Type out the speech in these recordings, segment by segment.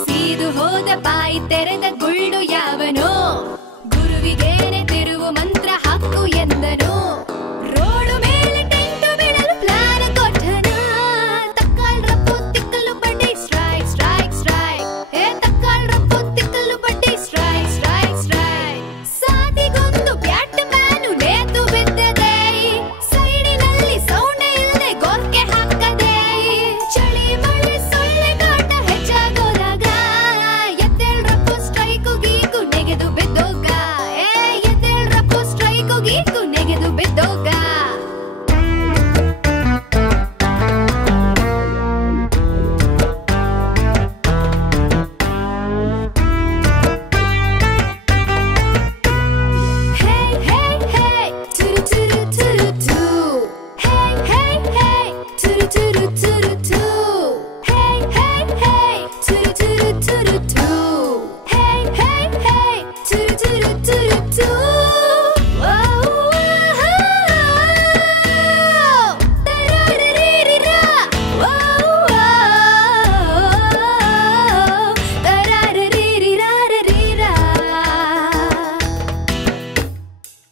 ಸೀದು ಹೋದ ಬಾಯಿ ತೆರೆದ ಗುಳ್ಳು ಯಾವನೋ ಗುರುವಿಗೇನೆ ತಿರುವು ಮಂತ್ರ ಹಾಕು ಎಂದನು ರೋಡು ಮೇಲೆ ಟೆಂಟು ಬಿಡಲು ಪ್ಲಾನ್ ಕೊಟ್ಟನ ತಕ್ಕಾಳ್ ರಪ್ಪು ತಿಕ್ಕಲು ಬಡ್ಡಿ ಸ್ಟ್ರೈಕ್ ಸ್ಟ್ರೈಕ್ ಸ್ಟ್ರೈಕ್ ತಕ್ಕಾಳ್ ರಪ್ಪು ತಿಕ್ಕಲು ಬಡ್ಡಿ ಸ್ಟ್ರೈಕ್ ಸ್ಟ್ರೈಕ್ ಸ್ಟ್ರೈಕ್ ಸಾದಿಗೊಂದು ಬ್ಯಾಟ್ ಮ್ಯಾನು ನೇತು ಬಿದ್ದದೆ ಸೈಡಿನಲ್ಲಿ ಸೌಂಡ್ ಇಲ್ಲದೆ ಗೋರ್ಕೆ ಹಾಕದೆ ಚಳಿ ಮಳೆ ಸೊಳ್ಳೆ ಕಾಟ ಹೆಚ್ಚಾಗೋದಾಗ ಎದ್ದೇಳ್ರಪ್ಪು ಸ್ಟ್ರೈಕು ಗೀಕು ನೆಗೆದು ಬಿದ್ದೋಗ ಎದ್ದೇಳ್ರಪ್ಪು ಸ್ಟ್ರೈಕು ಗೀಕು ನೆಗೆದು ಬಿದ್ದೋಗ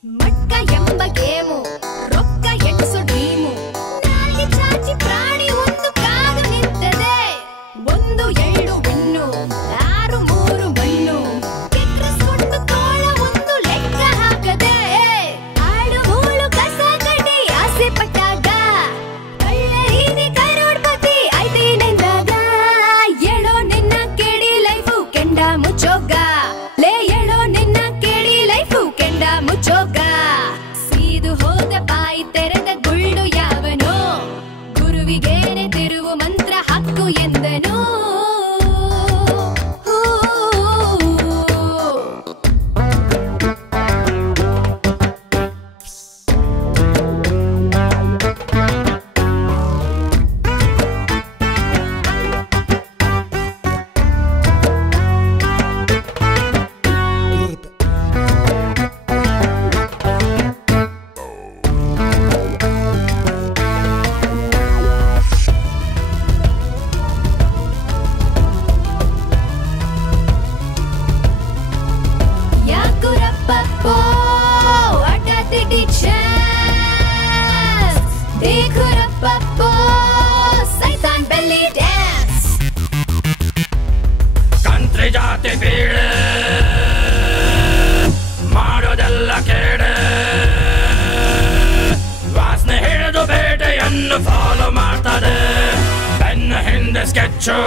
ಮಟ್ಕ ಎಂಬ ಗೇಮು ರೊಕ್ಕ ಎಣಿಸೋ ಡ್ರೀಮು ನಾಲ್ಗೆ ಚಾಚಿ ಪ್ರಾಣಿ ಒಂದು ಕಾದು ನಿಂತದೆ 1 2 ಬೆನ್ನು 6 3 ಮಣ್ಣು ಕೆಕ್ಕರಿಸ್ಕೊಂಡು ತೋಳ ಒಂದು ಲೆಕ್ಕ ಹಾಕದೆ ಆಳು ಹೂಳು ಕಸ ಕಡ್ಡಿ ಆಸೆ ಪಟ್ಟಾಗ ಕಳ್ಳ ಹೀನಿ ಕರೋಡ್ಪತಿ ಆಯ್ತೇನೆಂದಾಗ ಹೇಳೋ ನಿನ್ನ ಕೇಳಿ ಲೈಫು ಕೆಂಡ ಮುಚ್ಚೋಗ ಲೇ ಹೇಳೋ ನಿನ್ನ ಕೇಳಿ ಲೈಫು ಕೆಂಡ ಮುಚ್ಚೋಗ ಸೀದು ಹೋದ ಬಾಯಿ ತೆರೆದ ಗುಳ್ಳು ಯಾವನೋ ಗುರುವಿಗೇನೆ ತಿರುವು ಮಂತ್ರ ಹಾಕು ಎಂದನು याकुरप्पो अटतिटी chance देखुरप्पो सैतान belly dance ಕಂತ್ರಿ ಜಾತಿ ಪೀಡೆ ಮಾಡೋದೆಲ್ಲ ಕೇಡೆ ವಾಸನೆ ಹಿಡಿದು ಬೇಟೆಯನ್ನು ಫಾಲೋ ಮಾಡ್ತದೆ ಬೆನ್ನ ಹಿಂದೆ ಸ್ಕೆಚ್ಚು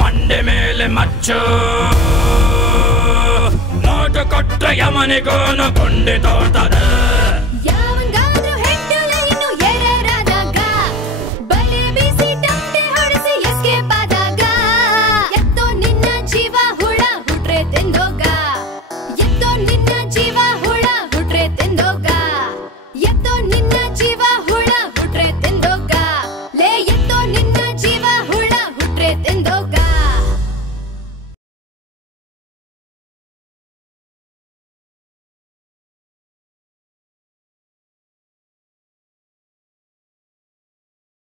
ಮಂಡೆ ಮೇಲೆ ಮಚ್ಚು ನೋಟು ಕೊಟ್ಟ ಯಮನಿಗೋನು ಕೊಂಡಿ ತೋರ್ತದೆ